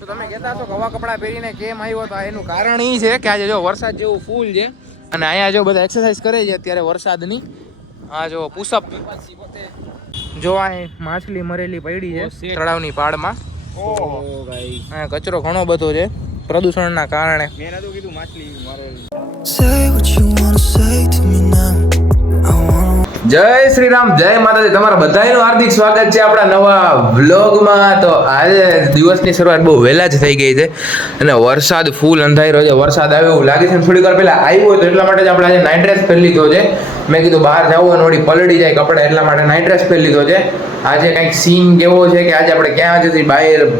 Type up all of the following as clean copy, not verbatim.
તો તમે કહેતા છો કે હવા કપડાં પહેરીને કેમ આવ્યો તો એનું કારણ એ છે કે આજે જો વરસાદ જેવું ફૂલ છે અને અહીંયા જો બધા એક્સરસાઇઝ કરે છે અત્યારે વરસાદની. આ જો પુશઅપ જો આ માછલી મરેલી પડી છે તળાવની પાળમાં. અહીંયા કચરો ઘણો બધો છે પ્રદૂષણના કારણે. મેં નતું કીધું માછલી મરેલી. જય શ્રી રામ, જય માતાજી. તમારા બધાનું હાર્દિક સ્વાગત છે આપણા નવા વ્લોગમાં. તો આજે દિવસની શરૂઆત બહુ વહેલા જ થઈ ગઈ છે અને વરસાદ ફૂલ અંધારો છે. વરસાદ આવે એવું લાગે છે. થોડીક વાર પહેલા આવ્યો તો એટલા માટે જ આપણે આજે નાઇટ ડ્રેસ પહેરી લીધો છે. મેં કીધું બહાર જવું અને વળી પલળી જાય કપડા, એટલા માટે નાઇટ ડ્રેસ પહેરી લીધો છે. આજે કંઈક સીન કેવો છે કે આજે આપણે ક્યાં જતી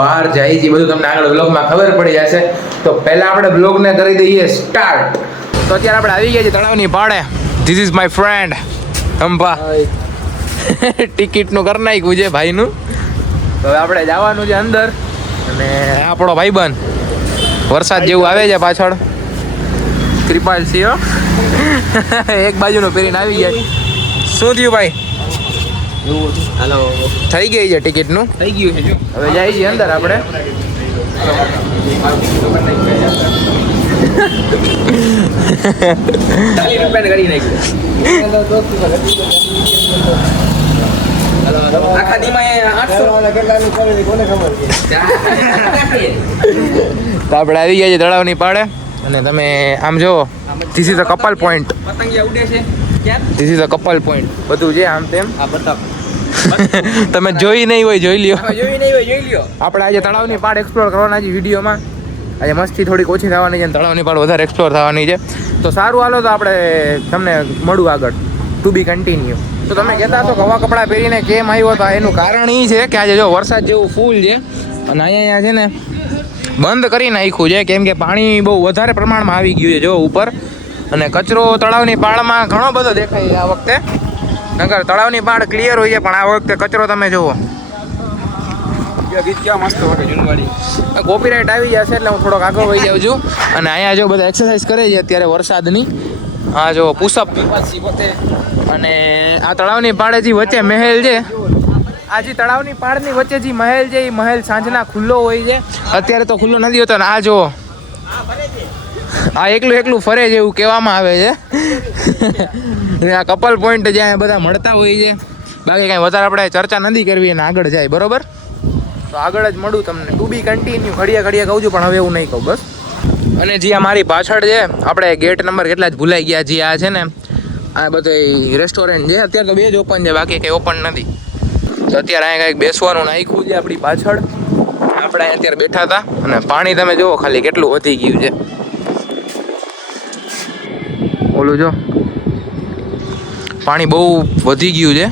બહાર જાય છે બધું તમને આગળ વ્લોગમાં ખબર પડી જશે. તો પહેલા આપણે વ્લોગને કરી દઈએ સ્ટાર્ટ. તો અત્યારે આપણે આવી ગયા છીએ તળાવની પાળે. This is my friend Amba. ટિકિટનું કરી નાખ્યું છે ભાઈનું. તો હવે આપણે જવાનું છે અંદર અને આપણો ભાઈબંધ વરસાદ જેવું આવે છે પાછળ. કૃપાલ સિંહ એક બાજુનું પહેરીને આવી જાય. શું થયું ભાઈ? હાલો, થઈ ગઈ છે ટિકિટનું? થઈ ગયું છે. હવે જાય છે અંદર આપણે. તો આપણે આવી ગયા છે તળાવની પાળે અને તમે આમ જો this is a couple point. This is a couple point. બધું છે આમ તેમ. તમે જોઈ નહીં હોય જોઈ લ્યો. આપણે આજે તળાવની પાળ એક્સપ્લોર કરવાના છે વિડીયોમાં. આજે મસ્તી થોડીક ઓછી થવાની છે અને તળાવની પાળ વધારે એક્સપ્લોર થવાની છે. તો સારું, હાલો તો આપણે તમને મળું આગળ. ટુ બી કન્ટિન્યુ. તો તમે કહેતા છો કે હવા કપડાં પહેરીને કેમ આવ્યો તો એનું કારણ એ છે કે આજે જો વરસાદ જેવું ફૂલ છે અને અહીંયા છે ને બંધ કરી નાખ્યું છે કેમ કે પાણી બહુ વધારે પ્રમાણમાં આવી ગયું છે જો ઉપર. અને કચરો તળાવની પાળમાં ઘણો બધો દેખાય છે આ વખતે. નકર તળાવની પાળ ક્લિયર હોય છે પણ આ વખતે કચરો તમે જુઓ. કોપીરાઇટ આવી જશે એટલે હું થોડોક આગળ વહી જાઉં છું. અને અહીંયા જો બધા એક્સરસાઇઝ કરે છે અત્યારે વરસાદની. આ જો પુશઅપ. અને આ તળાવની પાળે જે વચ્ચે મહેલ છે, આ જે તળાવની પાળની વચ્ચે જે મહેલ છે એ મહેલ સાંજના ખુલ્લો હોય છે. અત્યારે તો ખુલ્લો નથી હોતો. આ જો આ એકલું ફરે છે એવું કહેવામાં આવે છે. આ કપલ પોઈન્ટ જ્યાં બધા મળતા હોય છે. બાકી કાંઈ વધારે આપણે ચર્ચા નથી કરવી અને આગળ જાય બરોબર. તો આગળ જ મળું તમને. ટુ બી કન્ટિન્યુ. ઘડીએ કહું છું પણ હવે એવું નહીં કહું બસ. અને જે આ મારી પાછળ છે આપણે ગેટ નંબર કેટલા જ ભૂલાઈ ગયા. જે આ છે ને આ બધું રેસ્ટોરન્ટ છે અત્યારે તો બે જ ઓપન છે, બાકી કંઈ ઓપન નથી. તો અત્યારે અહીંયા કંઈક બેસવાનું નાખ્યું છે આપણી પાછળ. આપણે અત્યારે બેઠા હતા અને પાણી તમે જુઓ ખાલી કેટલું વધી ગયું છે. ઓલું જો પાણી બહુ વધી ગયું છે.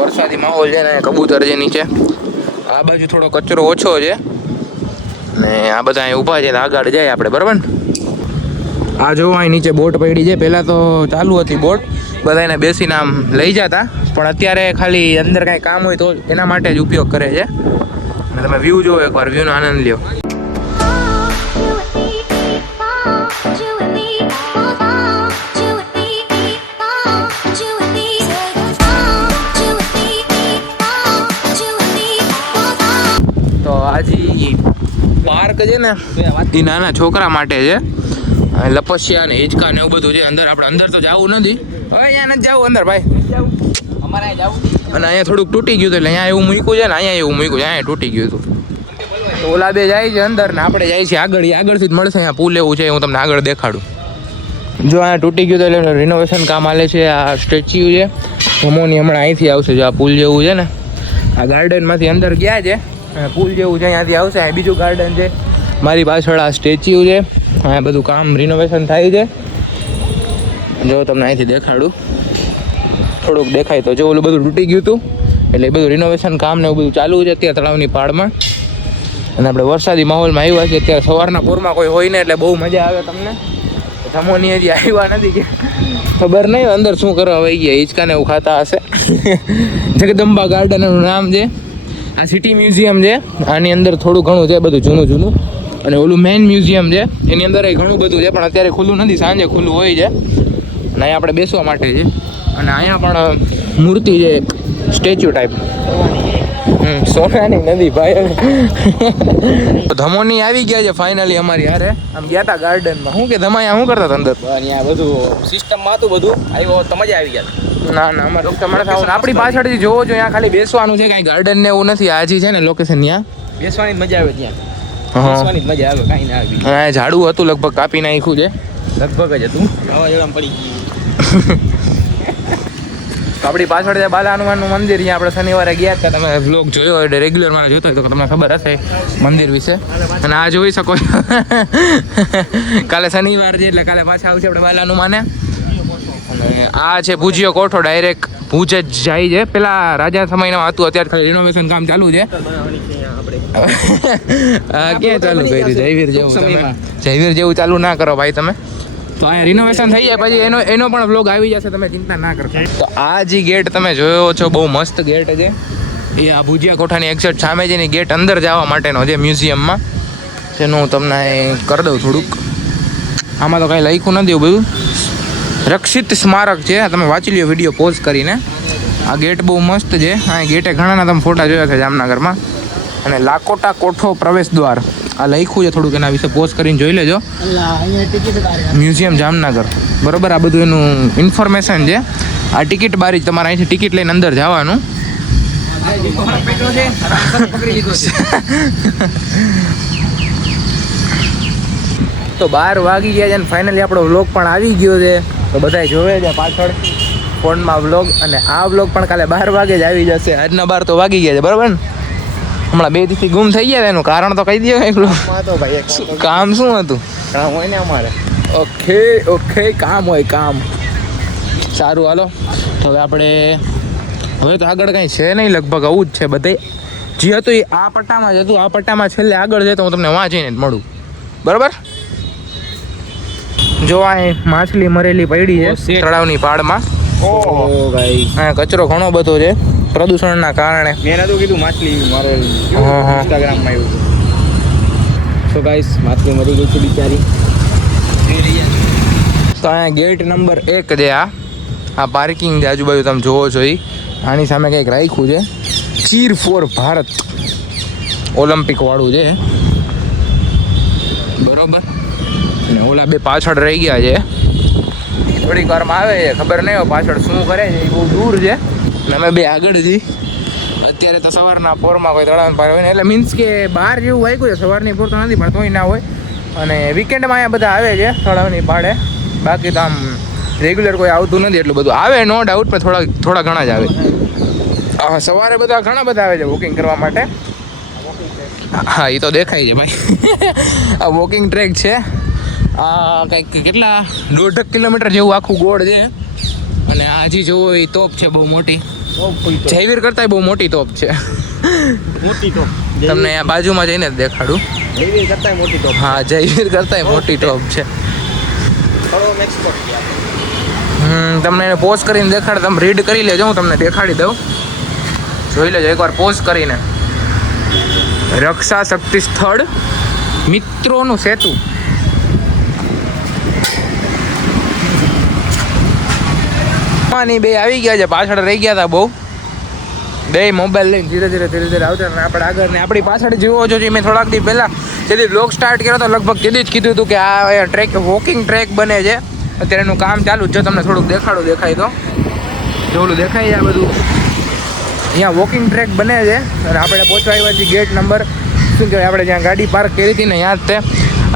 વરસાદી માહોલ છે ને કબૂતર છે નીચે. આ બાજુ થોડો કચરો ઓછો છે ને આ બધા અહીં ઊભા છે આગળ જાય આપણે બરાબર ને. આ જો અહીં નીચે બોટ પડી છે. પહેલાં તો ચાલુ હતી બોટ, બધા એને બેસીને આમ લઈ જતા, પણ અત્યારે ખાલી અંદર કાંઈ કામ હોય તો એના માટે જ ઉપયોગ કરે છે. અને તમે વ્યૂ જોવો એકવાર, વ્યૂનો આનંદ લ્યો. તો આજી પાર્ક છે ને એ નાના છોકરા માટે છે. લપસ્યા ને હિંચકા ને એવું બધું છે અંદર. આપણે અંદર તો જવું નથી. હવે અહીંયા નથી જવું અંદર ભાઈ. અમારે જવું. અને અહીંયા થોડુંક તૂટી ગયું હતું એટલે અહીંયા એવું મૂક્યું છે ને અહીંયા એવું મૂક્યું છે. અહીંયા તૂટી ગયું હતું. તો ઓલા બે જાય છે અંદર ને આપણે જાય છે આગળ. આગળથી જ મળશે. અહીંયા પુલ એવું છે, હું તમને આગળ દેખાડું. જો અહીંયા તૂટી ગયું હતું એટલે રિનોવેશન કામ હાલે છે. આ સ્ટેચ્યુ છે ધમોની, હમણાં અહીંથી આવશે. જો આ પુલ જેવું છે ને આ ગાર્ડનમાંથી અંદર ગયા છે. પુલ જેવું છે અહીંયાથી આવશે. અહીં બીજું ગાર્ડન છે. મારી પાછળ આ સ્ટેચ્યુ છે. અહીંયા બધું કામ રિનોવેશન થાય છે. જો તમને અહીંથી દેખાડું, થોડુંક દેખાય તો જો ઓલું બધું તૂટી ગયું હતું એટલે એ બધું રિનોવેશન કામ ને એવું બધું ચાલુ છે અત્યારે તળાવની પાળમાં. અને આપણે વરસાદી માહોલમાં આવ્યા છીએ અત્યારે. સવારના પોરમાં કોઈ હોય ને એટલે બહુ મજા આવે તમને. ધમોની હજી આવ્યા નથી કે ખબર નહીં અંદર શું કરવા વહી ગયા. હિંચકાને એવું ખાતા હશે. જગદંબા ગાર્ડન એનું નામ છે. આ સિટી મ્યુઝિયમ છે. આની અંદર થોડું ઘણું છે બધું જૂનું. અને ઓલું મેઇન મ્યુઝિયમ છે એની અંદર ઘણું બધું છે પણ અત્યારે ખુલ્લું નથી. સાંજે ખુલ્લું હોય છે. અને અહીંયા આપણે બેસવા માટે છે. અને અહીંયા પણ મૂર્તિ છે સ્ટેચ્યુ ટાઈપ. સોનાની નદી ભાઈ. ધમોની આવી ગયા છે ફાઇનલી અમારી હારે. આમ ગયા હતા ગાર્ડનમાં. શું કે ધમાયા શું કરતા હતા અંદર? અહીંયા બધું સિસ્ટમમાં હતું બધું. આવ્યો તો મજા આવી ગયા. ના ના અમારે તમારે થવાનું. આપણી પાછળથી જોવો છો અહીંયા ખાલી બેસવાનું છે, કાંઈ ગાર્ડન ને એવું નથી. આજી છે ને લોકેશન ત્યાં બેસવાની જ મજા આવે ત્યાં. બેસવાની જ મજા આવે, કાંઈ ના આવી. હા ઝાડુ હતું લગભગ કાપી નાખ્યું છે. લગભગ જ હતું. વાવાઝોડામાં પડી ગયું. આપણી પાછળ જે બાલા હનુમાનનું મંદિર, અહીંયા આપણે શનિવારે ગયા હતા. તમે વ્લોગ જોયો હોય, રેગ્યુલર મારા જોતો હોય તો તમને ખબર હશે મંદિર વિશે. અને આ જોઈ શકો છો. કાલે શનિવાર છે એટલે કાલે પાછા આવશે આપણે બાલા હનુમાને. અને આ છે ભુજિયો કોઠો, ડાયરેક્ટ ભુજ જ જાય છે. પેલા રાજા સમયમાં હતું, અત્યારે ખાલી રિનોવેશન કામ ચાલુ છે. ક્યાં ચાલુ કર્યું? જયવીર જેવું જયવીર જેવું ચાલુ ના કરો ભાઈ તમે. તો અહીંયા રિનોવેશન થઈ જાય પછી એનો પણ વ્લોગ આવી જશે, તમે ચિંતા ના કરતા. તો આ જે ગેટ તમે જોયો છો બહુ મસ્ત ગેટ છે. એ આ ભુજિયા કોઠાની એક્ઝેક્ટ સામે જેની ગેટ અંદર જવા માટેનો છે મ્યુઝિયમમાં. તેનું હું તમને કરી દઉં થોડુંક. આમાં તો કાંઈ લખ્યું નથી એવું બધું. રક્ષિત સ્મારક છે, તમે વાંચી લ્યો વિડીયો પોઝ કરીને. આ ગેટ બહુ મસ્ત છે. આ ગેટે ઘણાના તમે ફોટા જોયા છે જામનગરમાં. અને લાકોટા કોઠો પ્રવેશ દ્વાર આ લખ્યું છે થોડુંક, એના વિશે પોઝ કરીને જોઈ લેજો. મ્યુઝિયમ જામનગર બરોબર, આ બધું એનું ઇન્ફોર્મેશન છે. આ ટિકિટ બારી તમારે અહીંથી ટિકિટ લઈને અંદર જવાનું. તો 12 વાગી ગયા છે અને ફાઇનલી આપણો વ્લોગ પણ આવી ગયો છે. તો બધાય જોવે છે પાછળ ફોનમાં વ્લોગ, અને આ વ્લોગ પણ કાલે 12 વાગે જ આવી જશે. આજના 12 તો વાગી ગયા છે બરાબર ને? હમણાં 2 દિવસથી ગુમ થઈ ગયા એનું કારણ તો કહી દો. કામ શું હતું? કામ હોય ને અમારે. ઓકે કામ હોય કામ. સારું હાલો. તો હવે આપણે હવે તો આગળ કાંઈ છે નહીં, લગભગ આવું જ છે બધે. જે હતું એ આ પટ્ટામાં જ હતું. આ પટ્ટામાં છેલ્લે આગળ છે તો હું તમને વાંચીને જ મળું બરાબર. જો આ માછલી મરેલી પડી છે તળાવની પાળમાં. હા કચરો ઘણો બધો છે પ્રદૂષણના કારણે. મેં નતું કીધું માછલી મારો ઇન્સ્ટાગ્રામમાં આવ્યું. સો ગાઈસ માછલી મરી ગઈ છે બિચારી. તો અહીંયા ગેટ નંબર 1 છે. આ પાર્કિંગ છે આજુબાજુ તમે જોવો છો. આની સામે કંઈક રાખ્યું છે, ચીર ફોર ભારત ઓલિમ્પિક વાળું છે બરોબર. અને ઓલા 2 પાછળ રહી ગયા છે. થોડીક વારમાં આવે છે, ખબર નહીં હોય પાછળ શું કરે છે. એ બહુ દૂર છે અને અમે 2 આગળ છીએ. અત્યારે તો સવારના પોરમાં કોઈ તળાવ પાર હોય ને, એટલે મીન્સ કે બહાર જેવું વાગ્યું છે. સવારની પોર તો નથી પણ તોય ના હોય. અને વીકેન્ડમાં અહીંયા બધા આવે છે તળાવની પાડે. બાકી તો આમ રેગ્યુલર કોઈ આવતું નથી એટલું બધું. આવે નો ડાઉટ, પણ થોડા ઘણા જ આવે. હા સવારે ઘણા બધા આવે છે વોકિંગ કરવા માટે. હા એ તો દેખાય છે ભાઈ. આ વોકિંગ ટ્રેક છે. આ કંઈક કેટલા 1.5 કિલોમીટર જેવું આખું ગોળ છે. અને આ હજી જોવો એ તોપ છે બહુ મોટી. જયવીર કરતાંય બહુ મોટી તોપ છે. મોટી તોપ તમને અહીંયા બાજુમાં જઈને જ દેખાડું. જયવીર કરતાંય મોટી તોપ. હા જયવીર કરતાંય મોટી તોપ છે. તમને એને પોઝ કરીને દેખાડ. તમે રીડ કરી લેજો, હું તમને દેખાડી દઉં. જોઈ લેજો એકવાર પોઝ કરીને. રક્ષા શક્તિ સ્થળ મિત્રોનું સેતુ. ની 2 આવી ગયા છે, પાછળ રહી ગયા હતા બહુ. 2 મોબાઈલ લઈને ધીરે ધીરે આવતા. અને આપણે આગળ ને આપણી પાછળ જેવો છો. મેં થોડાક દી પહેલા જેથી બ્લોગ સ્ટાર્ટ કર્યો તો લગભગ તેથી જ કીધું હતું કે આ ટ્રેક વોકિંગ ટ્રેક બને છે. અત્યારે એનું કામ ચાલુ જ છે. તમને થોડુંક દેખાય તો જોલું દેખાય આ બધું. અહીંયા વોકિંગ ટ્રેક બને છે. અને આપણે પહોંચવા આવ્યા છીએ ગેટ નંબર શું કહેવાય, આપણે જ્યાં ગાડી પાર્ક કરી હતી ને ત્યાં જ તે.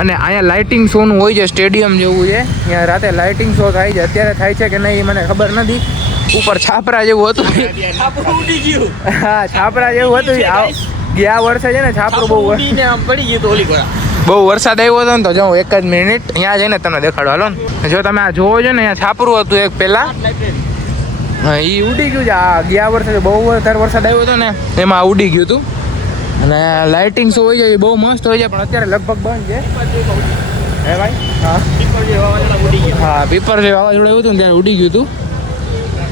અને અહીંયા લાઇટિંગ શોનું હોય છે, સ્ટેડિયમ જેવું છે. અહીંયા રાતે લાઇટિંગ શો થાય છે. અત્યારે થાય છે કે નહીં મને ખબર નથી. ઉપર છાપરા જેવું હતું. હા છાપરા જેવું હતું. ગયા વર્ષે છે ને છાપરું બહુ પડી ગયું હતું. બહુ વરસાદ આવ્યો હતો ને તો જાઉં 1 જ મિનિટ અહીંયા જઈને તમને દેખાડો હાલો ને. જો તમે આ જોવો છો ને અહીંયા છાપરું હતું એક પહેલાં. હા એ ઉડી ગયું છે. આ ગયા વર્ષે બહુ વધારે વરસાદ આવ્યો હતો ને એમાં ઉડી ગયું હતું. અને લાઇટિંગ શો હોય છે એ બહુ મસ્ત હોય છે, પણ અત્યારે લગભગ બંધ છે. હે ભાઈ? હા પીપર જે વાવાઝોડું આવ્યું હતું ને ત્યારે ઉડી ગયું હતું.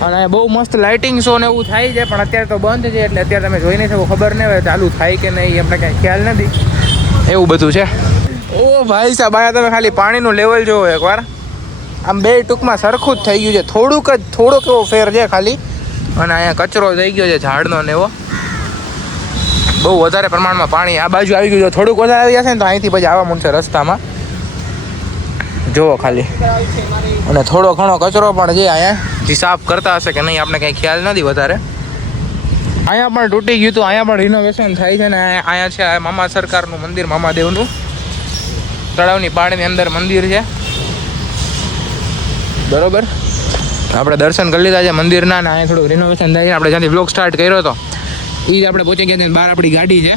અને બહુ મસ્ત લાઇટિંગ શો ને એવું થાય છે, પણ અત્યારે તો બંધ છે. એટલે અત્યારે તમે જોઈ નહીં શકો, ખબર નહીં હોય ચાલુ થાય કે નહીં, એમને કાંઈ ખ્યાલ નથી. એવું બધું છે. ઓ ભાઈ સાહેબ આયા તમે ખાલી પાણીનું લેવલ જોવો એકવાર. આમ 2 ટૂંકમાં સરખું જ થઈ ગયું છે. થોડોક એવો ફેર છે ખાલી. અને અહીંયા કચરો થઈ ગયો છે ઝાડનો ને એવો. બહુ વધારે પ્રમાણમાં પાણી આ બાજુ આવી ગયું. જો થોડુંક વધારે આવી જશે ને તો અહીંથી પછી આવવા મળશે રસ્તામાં. જુઓ ખાલી. અને થોડો ઘણો કચરો પણ છે અહીંયા જે સાફ કરતા હશે કે નહીં આપણે કંઈ ખ્યાલ નથી વધારે. અહીંયા પણ તૂટી ગયું હતું. અહીંયા પણ રિનોવેશન થાય છે ને અહીંયા છે મામા સરકારનું મંદિર, મામાદેવનું. તળાવની પાણીની અંદર મંદિર છે, બરોબર. આપણે દર્શન કરી લીધા છે મંદિરના. ને અહીંયા થોડુંક રિનોવેશન થાય છે. આપણે જ્યાંથી બ્લોગ સ્ટાર્ટ કર્યો હતો એ જ આપણે પહોંચી ગયા. બહાર આપણી ગાડી છે.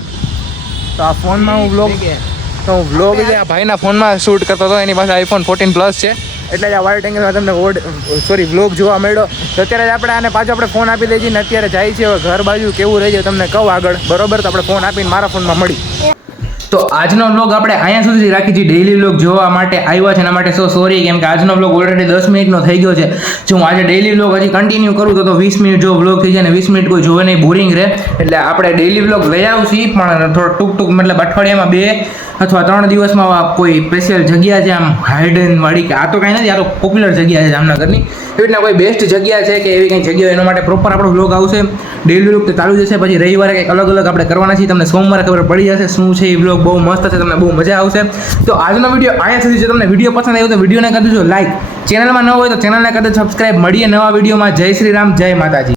તો આ ફોનમાં હું વ્લોગ છે આ ભાઈના ફોનમાં શૂટ કરતો હતો. એની પાસે આઈફોન 14 પ્લસ છે એટલે જ આ વાઇટ એંગલમાં તમને વ્લોગ જોવા મળ્યો. તો અત્યારે જ આપણે આને પાછો આપણે ફોન આપી દઈએ છીએ ને અત્યારે જાય છે. હવે ઘર બાજુ કેવું રહે છે તમને કહું આગળ, બરોબર. તો આપણે ફોન આપીને મારા ફોનમાં મળી. તો આજનો વ્લોગ આપણે અહીંયા સુધી રાખી છીએ. ડેઈલી વ્લોગ જોવા માટે આવ્યા છે એના માટે સોરી, કેમ કે આજનો વ્લોગ ઓલરેડી 10 મિનિટનો થઈ ગયો છે. જો હું આજે ડેઈલી વ્લોગ હજી કન્ટિન્યુ કરું તો 20 મિનિટ જો વ્લોગ થઈ જાય ને 20 મિનિટ કોઈ જોવે નહીં, બોરિંગ રહે. એટલે આપણે ડેઈલી વ્લોગ લઈ આવશી, પણ થોડો ટૂંક મતલબ અઠવાડિયામાં 2 અથવા 3 દિવસમાં કોઈ સ્પેશિયલ જગ્યા છે આમ હાઇડન વાળી, કે આ તો કાંઈ નથી, આ તો પોપ્યુલર જગ્યા છે જામનગરની. એવી રીતના કોઈ બેસ્ટ જગ્યા છે કે એવી કંઈ જગ્યા એના માટે પ્રોપર આપણો વ્લોગ આવશે. ડેઈલી વ્લોગ તો ચાલુ જશે. પછી રવિવારે કંઈક અલગ અલગ આપણે કરવાના છીએ. તમને સોમવારે ખબર પડી જશે શું છે એ વ્લોગ. બહુ મસ્ત છે, તમને બહુ મજા આવશે. તો આજનો વિડીયો અહીંયા સુધી. જો તમને વિડીયો પસંદ આવ્યો તો વિડીયોને કરી દેજો લાઈક. ચેનલમાં ન હોય તો ચેનલને કરી દેજો સબસ્ક્રાઈબ. મળીએ નવા વિડીયોમાં. જય શ્રી રામ, જય માતાજી.